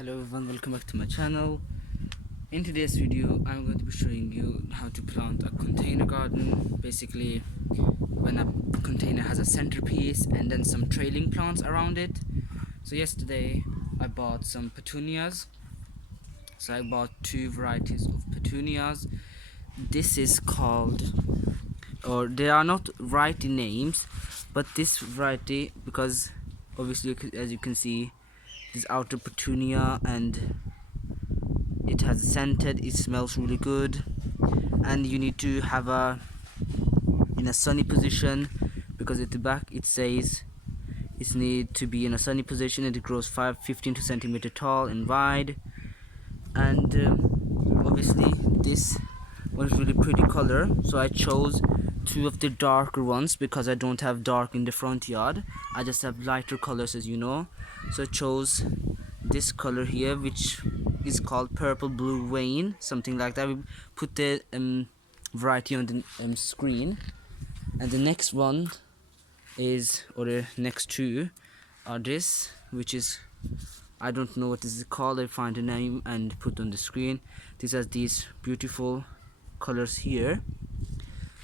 Hello everyone, welcome back to my channel. In today's video I'm going to be showing you how to plant a container garden. Basically, when a container has a centerpiece and then some trailing plants around it. So yesterday I bought some petunias. So I bought two varieties of petunias. This is called, or they are not variety names, but this variety, because obviously as you can see, this outer petunia, and it has scented, it smells really good, and you need to have a in a sunny position, because at the back it says it need to be in a sunny position, and it grows 15 to centimeter tall and wide. And obviously this one is really pretty color, so I chose two of the darker ones because I don't have dark in the front yard. I just have lighter colors, as you know. So I chose this color here, which is called purple blue vein, something like that. We put the variety on the screen. And the next one is, or the next two are this, which is, I don't know what this is called. I find a name and put on the screen. These are these beautiful colors here.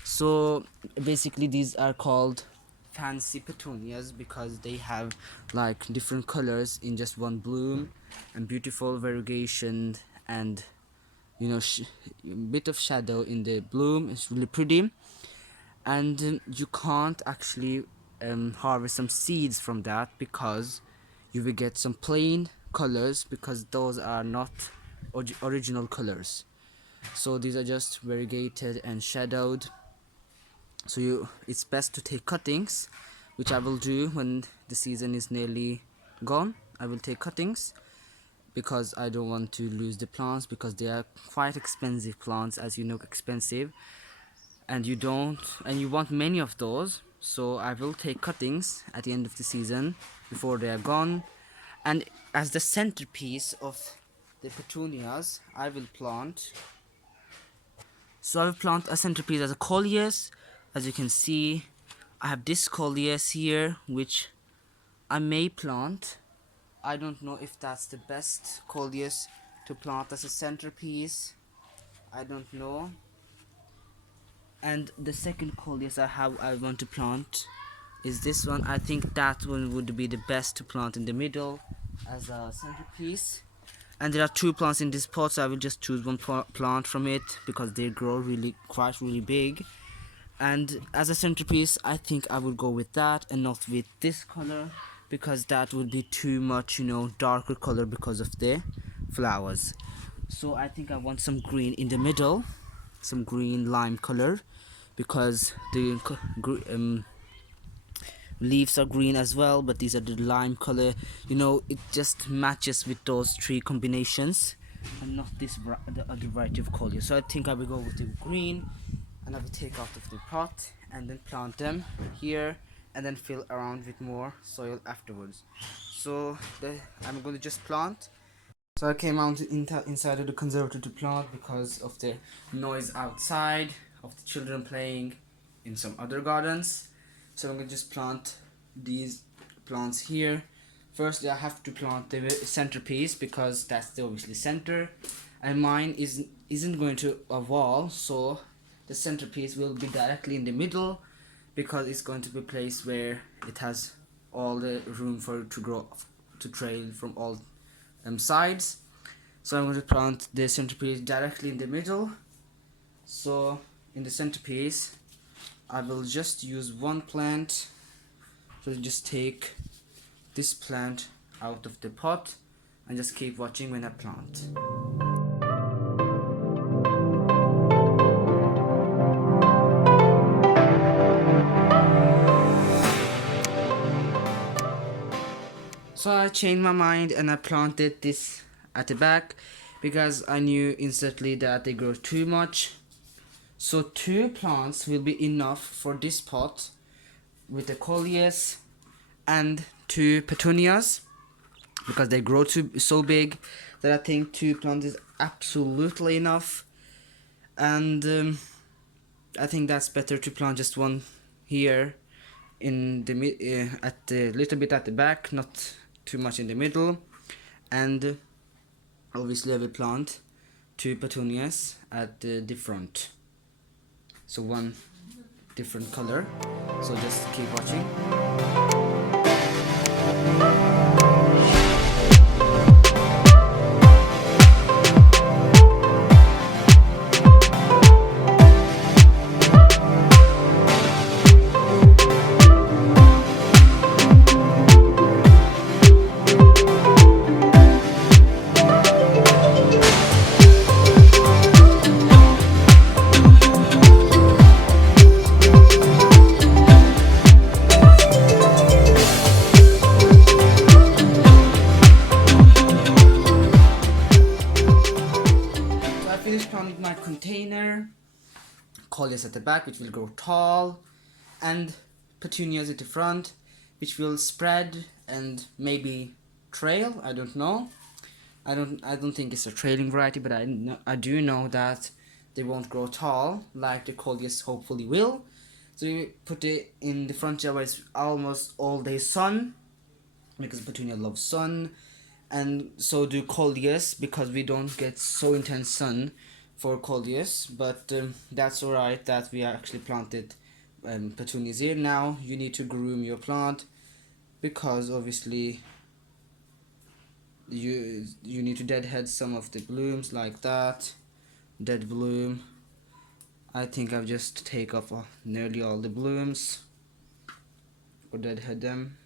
So basically these are called fancy petunias because they have like different colors in just one bloom, and beautiful variegation, and you know, bit of shadow in the bloom. It's really pretty. And you can't actually harvest some seeds from that, because you will get some plain colors, because those are not original colors. So these are just variegated and shadowed. So it's best to take cuttings, which I will do when the season is nearly gone. I will take cuttings because I don't want to lose the plants, because they are quite expensive plants, as you know, expensive, and you want many of those. So I will take cuttings at the end of the season before they are gone. And as the centerpiece of the petunias, I will plant a centerpiece as a coleus. As you can see, I have this coleus here, which I may plant. I don't know if that's the best coleus to plant as a centerpiece. I don't know. And the second coleus I want to plant is this one. I think that one would be the best to plant in the middle as a centerpiece. And there are two plants in this pot, so I will just choose one plant from it, because they grow really big. And as a centerpiece, I think I would go with that and not with this color, because that would be too much, you know, darker color because of the flowers. So I think I want some green in the middle, some green lime color, because the leaves are green as well, but these are the lime color. You know, it just matches with those three combinations, and not the other variety of color. So I think I will go with the green, and I will take out of the pot and then plant them here, and then fill around with more soil afterwards. So I'm going to just plant. So I came out inside of the conservatory to plant because of the noise outside of the children playing in some other gardens. So I'm going to just plant these plants here. Firstly, I have to plant the centerpiece, because that's the obviously center, and mine isn't going to a wall, so the centerpiece will be directly in the middle, because it's going to be a place where it has all the room for it to grow, to trail from all sides. So I'm going to plant the centerpiece directly in the middle. So in the centerpiece I will just use one plant. So just take this plant out of the pot and just keep watching when I plant. So I changed my mind and I planted this at the back, because I knew instantly that they grow too much. So two plants will be enough for this pot, with the coleus and two petunias, because they grow so big that I think two plants is absolutely enough. And I think that's better to plant just one here in the at the little bit at the back, not too much in the middle. And obviously I will plant 2 petunias at the front, so one different color, so just keep watching. So I finished planting my container, colliers at the back which will grow tall, and petunias at the front which will spread and maybe trail. I don't know. I don't think it's a trailing variety, but I do know that they won't grow tall like the colliers hopefully will. So you put it in the front jar where it's almost all day sun, because petunia loves sun, and so do colliers, because we don't get so intense sun for colliers. But that's alright that we actually planted petunias here. Now you need to groom your plant, because obviously you need to deadhead some of the blooms like that. Dead bloom. I think I've just take off nearly all the blooms, or deadhead them.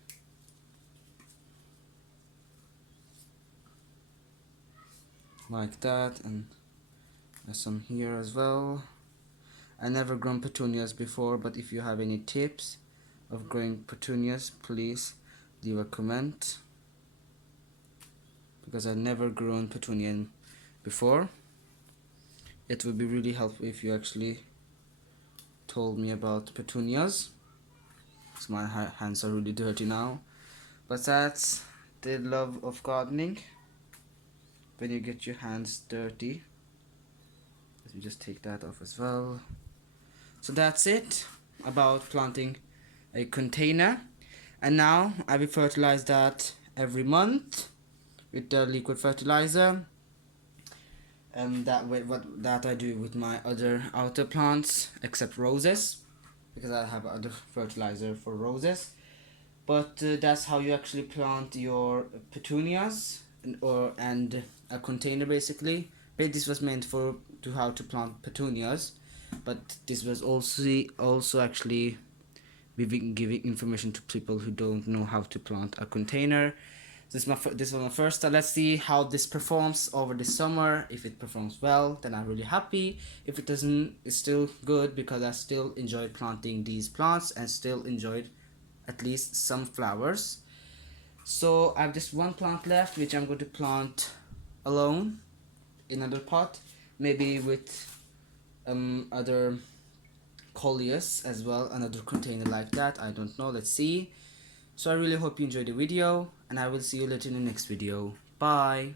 Like that, and there's some here as well. I never grown petunias before, but if you have any tips of growing petunias, please leave a comment, because I've never grown petunia before. It would be really helpful if you actually told me about petunias. So my hands are really dirty now, but that's the love of gardening, when you get your hands dirty. Let me just take that off as well. So that's it about planting a container, and now I will fertilize that every month with the liquid fertilizer, and that I do with my other outer plants except roses, because I have other fertilizer for roses. But that's how you actually plant your petunias, and a container basically. But this was meant for how to plant petunias, but this was also actually giving information to people who don't know how to plant a container. This was my first start. Let's see how this performs over the summer. If it performs well, then I'm really happy. If it doesn't, it's still good, because I still enjoyed planting these plants and still enjoyed at least some flowers. So I have just one plant left, which I'm going to plant alone in another pot, maybe with other colliers as well, another container like that. I don't know, let's see. So I really hope you enjoyed the video, and I will see you later in the next video. Bye.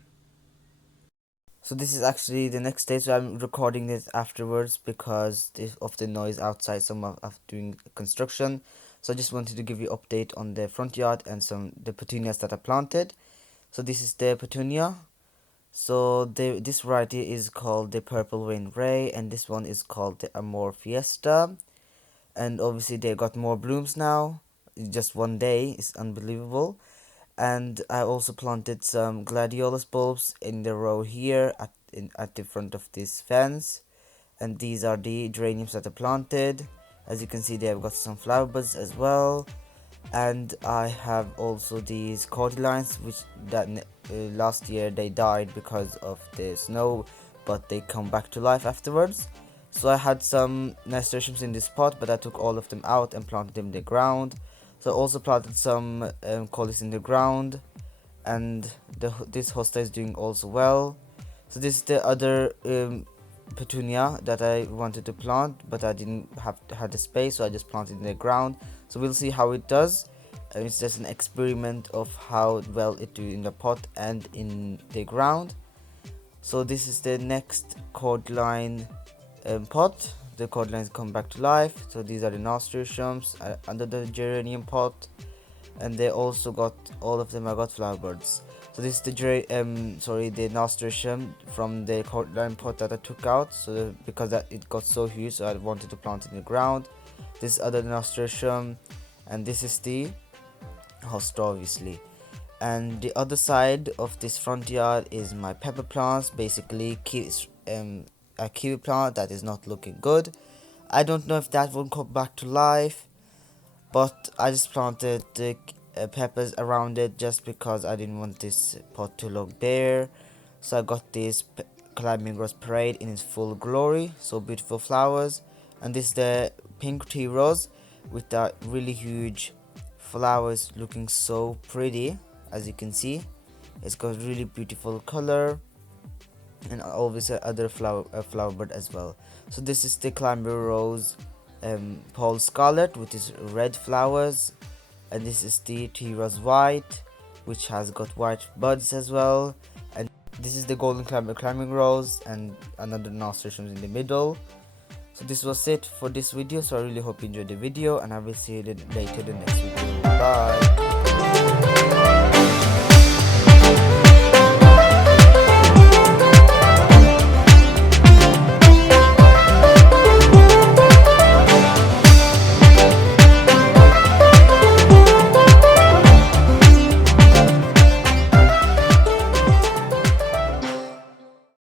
So this is actually the next day, so I'm recording this afterwards because of the noise outside, some of doing construction. So I just wanted to give you update on the front yard and the petunias that I planted. So this is the petunia. So this variety is called the Purple Rain Ray, and this one is called the Amor Fiesta. And obviously they got more blooms now. In just one day, it's unbelievable. And I also planted some gladiolus bulbs in the row here at the front of this fence. And these are the geraniums that I planted. As you can see, they have got some flower buds as well. And I have also these cordylines, which last year they died because of the snow, but they come back to life afterwards. So I had some nasturtiums in this pot, but I took all of them out and planted them in the ground. So I also planted some collies in the ground, and this hosta is doing also well. So this is the other petunia that I wanted to plant, but I didn't have the space, so I just planted in the ground. So we'll see how it does. It's just an experiment of how well it do in the pot and in the ground. So this is the next cordline pot. The cordlines come back to life. So these are the nasturtiums under the geranium pot, and they also got, all of them I got flower buds. So this is the nasturtium from the cordyceps pot that I took out. So because it got so huge, so I wanted to plant it in the ground. This other nasturtium, and this is the host obviously. And the other side of this front yard is my pepper plants, basically a kiwi plant that is not looking good. I don't know if that will come back to life, but I just planted the peppers around it just because I didn't want this pot to look bare. So I got this climbing rose parade in its full glory, so beautiful flowers. And this is the pink tea rose with that really huge flowers, looking so pretty. As you can see, it's got really beautiful color, and obviously other flower bud as well. So this is the climber rose Paul Scarlet with its red flowers, and this is the tea rose white, which has got white buds as well. And this is the golden climbing rose and another nasturtium in the middle. So this was it for this video, so I really hope you enjoyed the video, and I will see you later in the next video. Bye.